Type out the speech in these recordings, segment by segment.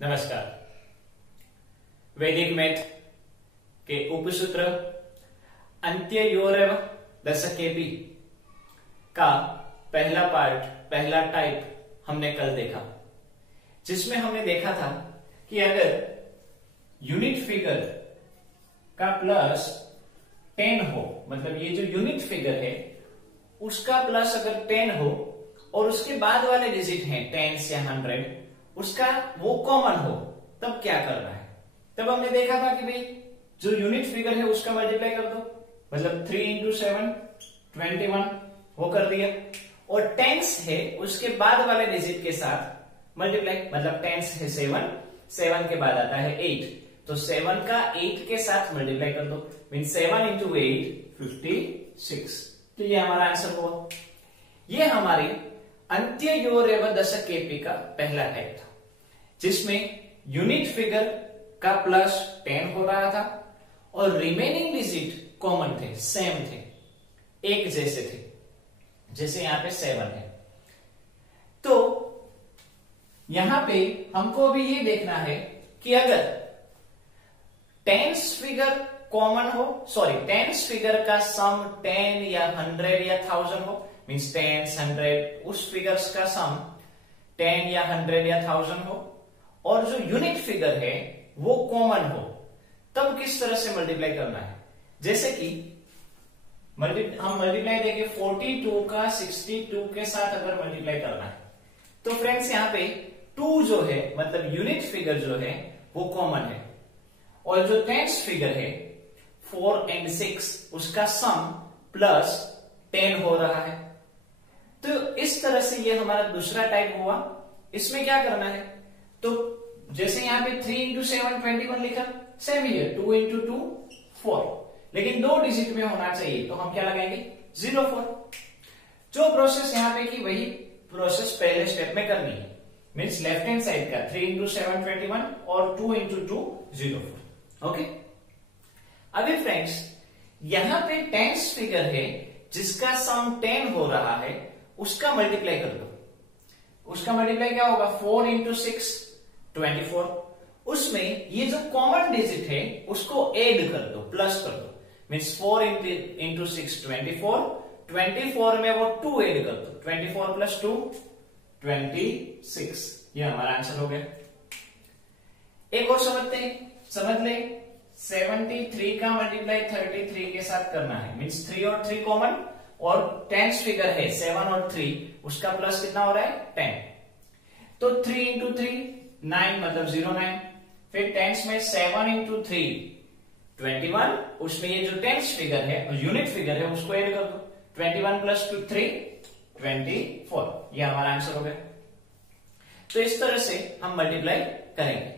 नमस्कार। वैदिक मैथ के उपसूत्र अंत्ययोरेव दशकेपि का पहला पार्ट, पहला टाइप हमने कल देखा, जिसमें हमने देखा था कि अगर यूनिट फिगर का प्लस 10 हो, मतलब ये जो यूनिट फिगर है उसका प्लस अगर 10 हो और उसके बाद वाले डिजिट हैं 10 या 100, उसका वो कॉमन हो, तब क्या करना है। तब हमने देखा था कि भाई जो यूनिट फिगर है उसका मल्टीप्लाई कर दो, मतलब 3 इंटू 7 21 वो कर दिया, और टेंस है उसके बाद वाले डिजिट के साथ मल्टीप्लाई, मतलब टेंस है 7 के बाद आता है 8, तो 7 का 8 के साथ मल्टीप्लाई कर दो, मीन 7 इंटू 8 56। तो ये हमारा आंसर हुआ। ये हमारी अंत्ययोरेव दशकेपि का पहला टाइप था, जिसमें यूनिट फिगर का प्लस 10 हो रहा था और रिमेनिंग डिजिट कॉमन थे, सेम थे, एक जैसे थे, जैसे यहां पे 7 है। तो यहां पे हमको अभी ये देखना है कि अगर टेंस फिगर कॉमन हो, सॉरी टेंस फिगर का सम 10 या 100 या 1000 हो, मीन्स 10 100 उस फिगर्स का सम 10 या 100 या 1000 हो, और जो यूनिट फिगर है वो कॉमन हो, तब किस तरह से मल्टीप्लाई करना है। जैसे कि हम मल्टीप्लाई देंगे 42 का 62 के साथ अगर मल्टीप्लाई करना है, तो फ्रेंड्स यहाँ पे 2 जो है, मतलब यूनिट फिगर जो है वो कॉमन है, और जो टेंस फिगर है 4 एंड 6 उसका सम प्लस 10 हो रहा है। तो इस तरह से ये हमारा दूसरा टाइप हुआ। इसमें क्या करना है, तो जैसे यहाँ पे 3 इंटू 7 21 लिखा, सेम ही है 2 इंटू 2 4, लेकिन 2 डिजिट में होना चाहिए, तो हम क्या लगाएंगे 04। जो प्रोसेस यहाँ पे की वही प्रोसेस पहले स्टेप में करनी है, मीन्स लेफ्ट हैंड साइड का 3 इंटू 7 21 और 2 इंटू 2 04। ओके, अभी फ्रेंड्स यहां पे टेंस फिगर है जिसका सम 10 हो रहा है, उसका मल्टीप्लाई कर दो। उसका मल्टीप्लाई क्या होगा, 4 इंटू 6 24, उसमें ये जो कॉमन डिजिट है उसको ऐड कर दो, प्लस कर दो, मीन्स 4 इंटू 6 24 में वो 2 ऐड कर दो, 24 प्लस 2 26। ये हमारा आंसर हो गया। एक और समझते हैं, समझ ले 73 का मल्टीप्लाई 33 के साथ करना है, मीन्स 3 और 3 कॉमन, और टेंस फिगर है 7 और 3, उसका प्लस कितना हो रहा है 10, तो 3 इंटू 3 9, मतलब 09। फिर टेंस में 7 इंटू 3 21, उसमें ये जो टेंस फिगर है और यूनिट फिगर है उसको ऐड कर दो, 21 प्लस 2 3 24। ये हमारा आंसर हो गया। तो इस तरह से हम मल्टीप्लाई करेंगे।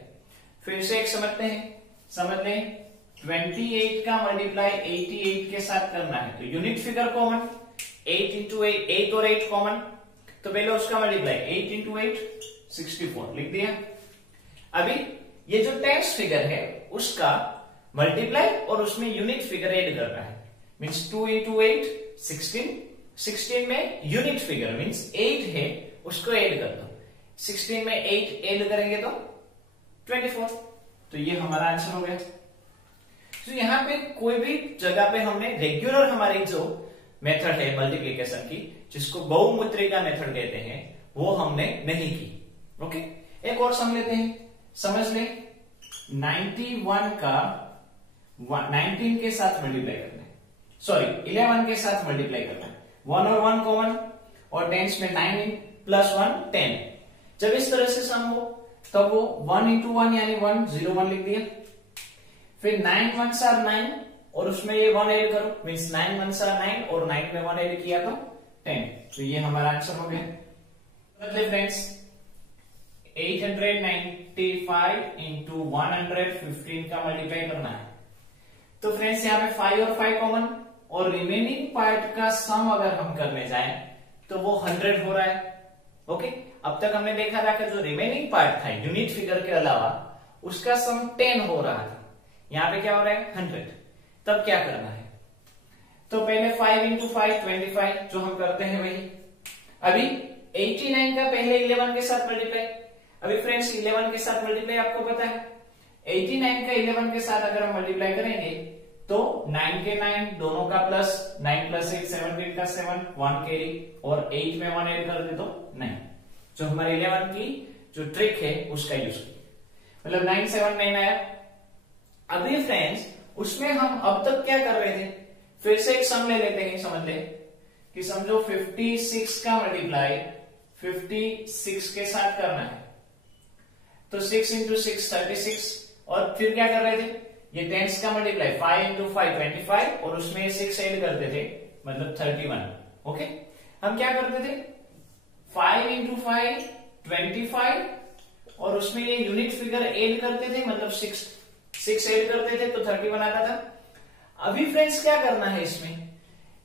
फिर से एक समझते हैं, समझ लें 28 का मल्टीप्लाई 88 के साथ करना है, तो यूनिट फिगर कॉमन 8 इंटू 8 और 8 कॉमन, तो पहले उसका मल्टीप्लाई 8 इंटू 8 64 लिख दिया। अभी ये जो टेंस फिगर है उसका मल्टीप्लाई और उसमें यूनिट फिगर ऐड करना है, मीन्स 2 इंटू 8 16 में यूनिट फिगर मीन्स 8 है उसको ऐड कर दो, 16 में 8 ऐड करेंगे तो 24। तो ये हमारा आंसर हो गया। तो यहाँ पे कोई भी जगह पे हमने रेगुलर हमारी जो मेथड है मल्टीप्लिकेशन की, जिसको बहुमुद्रिका मेथड कहते हैं, वो हमने नहीं की। ओके, एक और समझ लेते हैं, समझ ले 91 का 19 के साथ मल्टीप्लाई करना है, सॉरी 11 के साथ मल्टीप्लाई करना है, 1 और 1 कॉमन, और टेंस में 9 प्लस 1 10। जब इस तरह से सम हो तब वो 1 इंटू 1 यानी 101 लिख दिया। फिर 9 1s are 9 और उसमें ये 1 ऐड करो, मीन्स 9 1s are 9 और 9 में 1 ऐड किया तो 10। तो ये हमारा आंसर हो गया। मतलब फ्रेंड्स 895 इंटू 115 का मल्टीप्लाई करना है, तो फ्रेंड्स यहाँ पे 5 और 5 कॉमन, और रिमेनिंग पार्ट का सम अगर हम करने जाएं तो वो 100 हो रहा है। ओके, अब तक हमने देखा था कि जो रिमेनिंग पार्ट था यूनिट फिगर के अलावा उसका सम 10 हो रहा था, यहाँ पे क्या हो रहा है 100। तब क्या करना है, तो पहले 5 इंटू 5 25 जो हम करते हैं वही। अभी 89 का पहले 11 के साथ मल्टीप्लाई, अभी फ्रेंड्स 11 के साथ मल्टीप्लाई आपको पता है, 89 का 11 के साथ अगर हम मल्टीप्लाई करेंगे तो 9 के 9 दोनों का प्लस, 9 प्लस 8 17 का 7 1 कैरी, और 8 में 1 ऐड कर दे तो 9। जो हमारे 11 की जो ट्रिक है उसका यूज किया, मतलब 979 आया। अभी फ्रेंड्स उसमें हम अब तक क्या कर रहे थे, फिर से एक सम ले लेते हैं। समझ ले कि समझो 56 का मल्टीप्लाई 56 के साथ करना है, तो 6 इंटू 6 36, और फिर क्या कर रहे थे, ये टेंस का मल्टीप्लाई 5 इंटू 5 25, और उसमें 6 ऐड करते थे मतलब 31। ओके, हम क्या करते थे 5 इंटू 5 25, और उसमें ये यूनिट फिगर ऐड करते थे मतलब 6 ऐड करते थे तो 31 आता था। अभी फ्रेंड्स क्या करना है इसमें,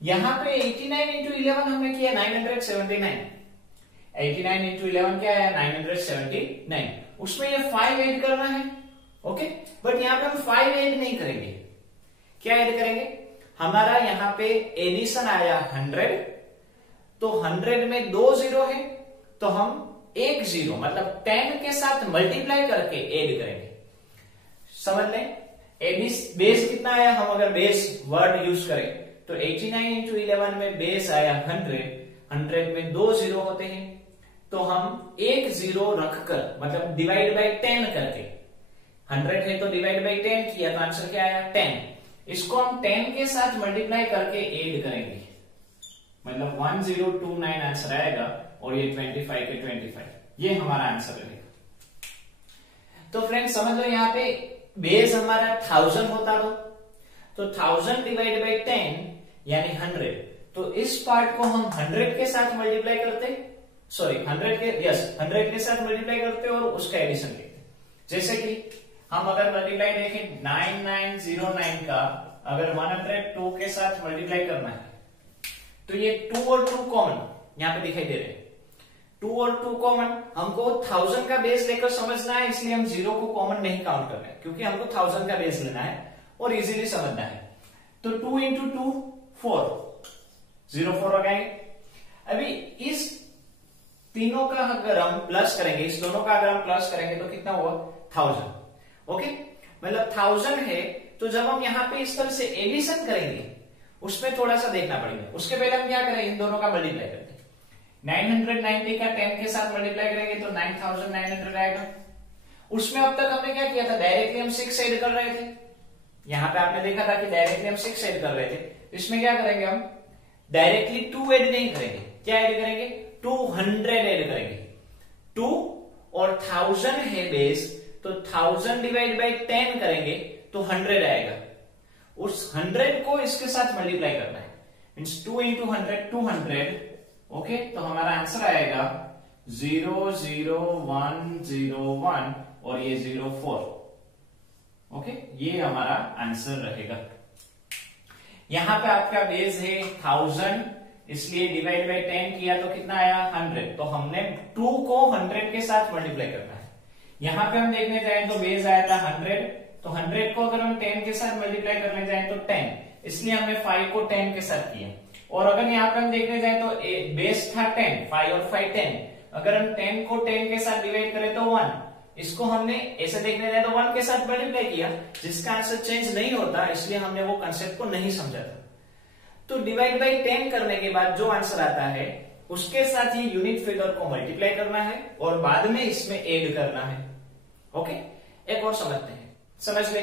यहां पे 89 इंटू 11 हमने किया 979, 89 इंटू 11 क्या है 979, उसमें ये 5 ऐड करना है। ओके, बट यहां पे हम 5 ऐड नहीं करेंगे, क्या ऐड करेंगे, हमारा यहां पे एडिशन आया 100, तो 100 में 2 जीरो है, तो हम एक जीरो मतलब 10 के साथ मल्टीप्लाई करके ऐड करेंगे। समझ लें, बेस कितना आया, हम अगर बेस वर्ड यूज करें तो 89 इंटू 11 में बेस आया 100, 100 में 2 जीरो होते हैं, तो हम एक जीरो रखकर मतलब डिवाइड बाई 10 करके, 100 है तो डिवाइड बाई 10 किया तो आंसर क्या आया 10। इसको हम 10 के साथ मल्टीप्लाई करके ऐड करेंगे, मतलब 1029 आंसर आएगा, और ये 25 के 25, ये हमारा आंसर रहेगा। तो फ्रेंड्स समझ लो यहाँ पे बेस हमारा 1000 होता तो 1000 डिवाइड बाई 10 यानी 100, तो इस पार्ट को हम 100 के साथ मल्टीप्लाई करते, सॉरी 100 के साथ मल्टीप्लाई करते और उसका एडिशन लेते। जैसे कि हम अगर मल्टीप्लाई देखें 9909 का अगर 102 के साथ मल्टीप्लाई करना है, तो ये 2 और 2 कॉमन यहां पे दिखाई दे रहे हैं, 2 और 2 कॉमन, हमको 1000 का बेस लेकर समझना है, इसलिए हम जीरो को कॉमन नहीं काउंट कर रहे हैं, क्योंकि हमको 1000 का बेस लेना है और इजीली समझना है। तो 2 इंटू 2 4, 04 हो गए। अभी इस तीनों का अगर हम प्लस करेंगे, इस दोनों का अगर हम प्लस करेंगे तो कितना हुआ 1000। ओके, मतलब 1000 है, तो जब हम यहाँ पे इस तरह से एडिशन करेंगे उसमें थोड़ा सा देखना पड़ेगा। उसके पहले हम क्या करें, इन दोनों का मल्टीप्लाई करते हैं। 990 का 10 के साथ मल्टीप्लाई करेंगे तो 9900 आएगा। उसमें अब तक हमने क्या किया था, डायरेक्टली हम 6 ऐड कर रहे थे, यहां पे आपने देखा था कि डायरेक्टली हम 6 ऐड कर रहे थे। इसमें क्या करेंगे, हम डायरेक्टली 2 ऐड नहीं करेंगे, क्या ऐड करेंगे 200 ऐड करेंगे। 2 और 1000 है बेस, तो 1000 डिवाइड बाई 10 करेंगे तो 100 आएगा। उस 100 को इसके साथ मल्टीप्लाई करना है, मीन्स 2 इंटू 100 200। ओके, तो हमारा आंसर आएगा 00101 और ये 04। ओके, ये हमारा आंसर रहेगा। यहां पे आपका बेस है 1000, इसलिए डिवाइड बाई 10 किया तो कितना आया 100, तो हमने 2 को 100 के साथ मल्टीप्लाई करना है। यहां पे हम देखने जाए तो बेस आया था 100, तो 100 को अगर हम 10 के साथ मल्टीप्लाई करने जाए तो 10, इसलिए हमने 5 को 10 के साथ किया। और अगर यहाँ पे हम देखने जाए तो बेस था 10, 5 और 5 10, अगर हम 10 को 10 के साथ डिवाइड करें तो 1, इसको हमने ऐसे देखने जाए तो 1 के साथ मल्टीप्लाई किया, जिसका आंसर चेंज नहीं होता, इसलिए हमने वो कंसेप्ट को नहीं समझा था। तो डिवाइड बाई 10 करने के बाद जो आंसर आता है उसके साथ ही यूनिट फिगर को मल्टीप्लाई करना है और बाद में इसमें ऐड करना है। ओके, एक और समझते हैं, समझ ले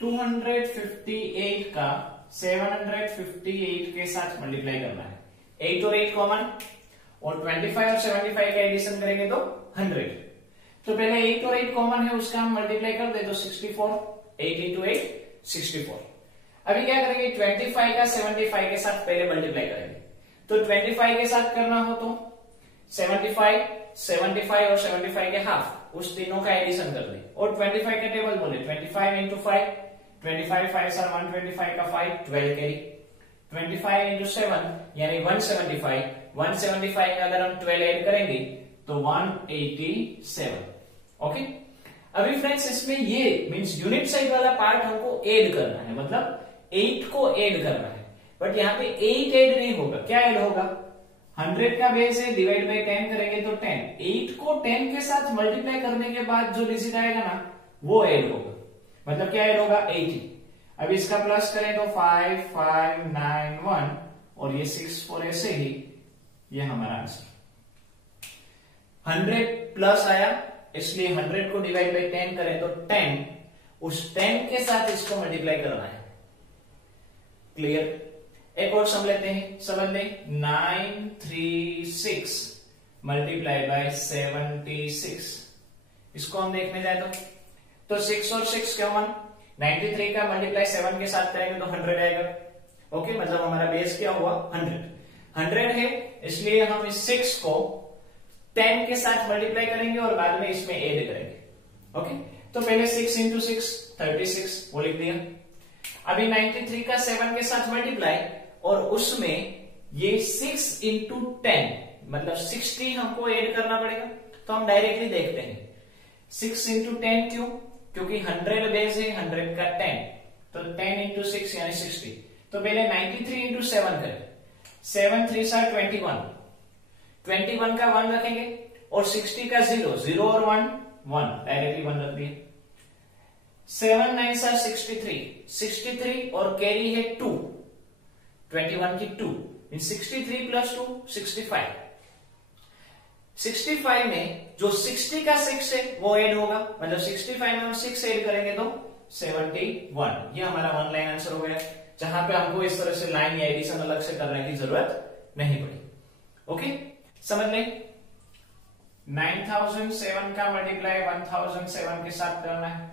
258 का 758 के साथ मल्टीप्लाई करना है, 8 और 8 कॉमन, और 25 और 75 का एडिशन करेंगे तो 100। तो पहले 8 और 8 कॉमन है, उसका हम मल्टीप्लाई कर दे तो 64, 8 इंटू 8 64। अभी क्या करेंगे 25 का 75 के साथ पहले मल्टीप्लाई करेंगे, तो 25 के साथ करना हो तो 75, 75 और 75 के हाफ, उस तीनों का एडिशन कर दे, और 25 का टेबल बोले 25 इंटू 5, 25 5 सर 125 का 5 12 कैरी, 25 इंटू 7 यानी 175, 175 का अगर हम 12 ऐड करेंगे तो 187। ओके, अभी फ्रेंड्स इसमें ये मींस यूनिट साइड वाला पार्ट हमको ऐड करना है, मतलब 8 को ऐड करना है, बट यहाँ पे 8 ऐड नहीं होगा, क्या ऐड होगा 100 का बेस है, डिवाइड बाई 10 करेंगे तो 10। 8 को 10 के साथ मल्टीप्लाई करने के बाद जो डिजिट आएगा ना वो ऐड होगा, मतलब क्या ऐड होगा 80। अब इसका प्लस करें तो 5 5 9 1 और ये 6 4 ऐसे ही, ये हमारा आंसर। 100 प्लस आया इसलिए 100 को डिवाइड बाई 10 करें तो 10, उस 10 के साथ इसको मल्टीप्लाई करना है। क्लियर? एक और समझ लेते हैं, समझ लें। 936 मल्टीप्लाई बाय 76, इसको हम देखने जाए तो 6 और 6 क्या 1, 93 का मल्टीप्लाई 7 के साथ करेंगे तो 100 आएगा। ओके, मतलब हमारा बेस क्या हुआ 100 है, इसलिए हम इस 6 को 10 के साथ मल्टीप्लाई करेंगे और बाद में इसमें ऐड करेंगे। ओके, तो पहले 6 इंटू 6 36 वो लिख दिया। अभी 93 का 7 के साथ मल्टीप्लाई और उसमें ये 6 इंटू 10 मतलब 60 हमको ऐड करना पड़ेगा, तो हम डायरेक्टली देखते हैं 6 इंटू 10 क्यों, क्योंकि 100 बेस है, 100 का 10 तो 10 इंटू 6 यानी 60। तो पहले 93 इंटू 7 करें, 7 3 सा 21, 21 का 1 रखेंगे और 60 का 0, 0 और 1 1 डायरेक्टली 1 रख दिए। 7 9 सा 63, 63 और कैरी है 2, 21 की 2 मीन 63 प्लस 2 65। 65 में जो 60 का 6 है वो ऐड होगा, मतलब 65 में हम 6 ऐड करेंगे तो 71। ये हमारा वन लाइन आंसर हो गया, जहां पे हमको इस तरह से लाइन या एडिशन अलग से करने की जरूरत नहीं पड़ी। ओके, समझ लें। 9007 का मल्टीप्लाई 1007 के साथ करना है,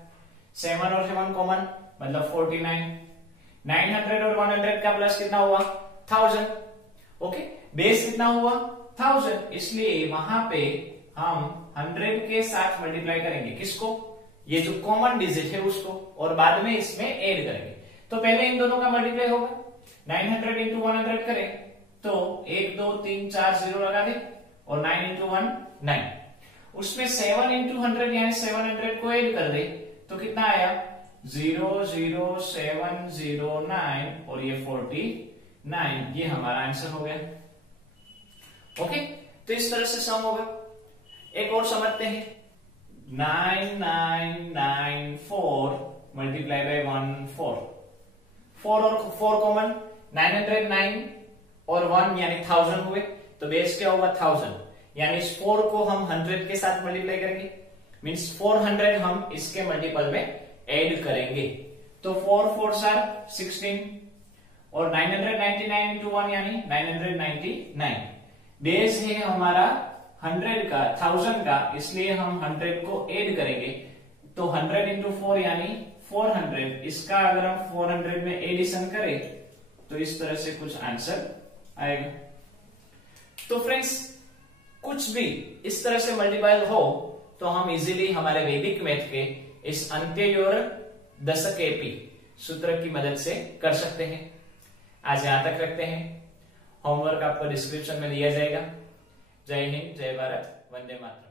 7 और 7 कॉमन मतलब 49। 900 और 100 का प्लस कितना हुआ 1000। ओके, बेस कितना हुआ 1000, इसलिए वहां पे हम 100 के साथ मल्टीप्लाई करेंगे किसको, ये जो कॉमन डिजिट है उसको, और बाद में इसमें ऐड करेंगे। तो पहले इन दोनों का मल्टीप्लाई होगा, 900 इंटू 100 करें तो 1 2 3 4 0 लगा दे और 9 इंटू 1 9, उसमें 7 इंटू 100 यानी 700 को ऐड कर दे तो कितना आया 0 0 7 0 9 और ये 49, ये हमारा आंसर हो गया। ओके, तो इस तरह से सम होगा। एक और समझते हैं, 9994 मल्टीप्लाई बाय 14, 4 और 4 कॉमन, 909 और 1 यानी 1000 हुए, तो बेस क्या होगा 1000, यानी इस 4 को हम 100 के साथ मल्टीप्लाई करेंगे, मींस 400 हम इसके मल्टीपल में ऐड करेंगे, तो 4 4 16 और 999 इंटू 1 यानी 999। बेस है हमारा 100 का 1000 का, इसलिए हम 100 को ऐड करेंगे तो 100 इंटू 4 यानी 400। इसका अगर हम 400 में एडिशन करें तो इस तरह से कुछ आंसर आएगा। तो फ्रेंड्स, कुछ भी इस तरह से मल्टीपल हो तो हम इजीली हमारे वैदिक मैथ के इस अंत्योर दशकेपी सूत्र की मदद से कर सकते हैं। आज यहां तक रखते हैं, होमवर्क आपको डिस्क्रिप्शन में दिया जाएगा। जय हिंद, जय भारत, वंदे मातरम।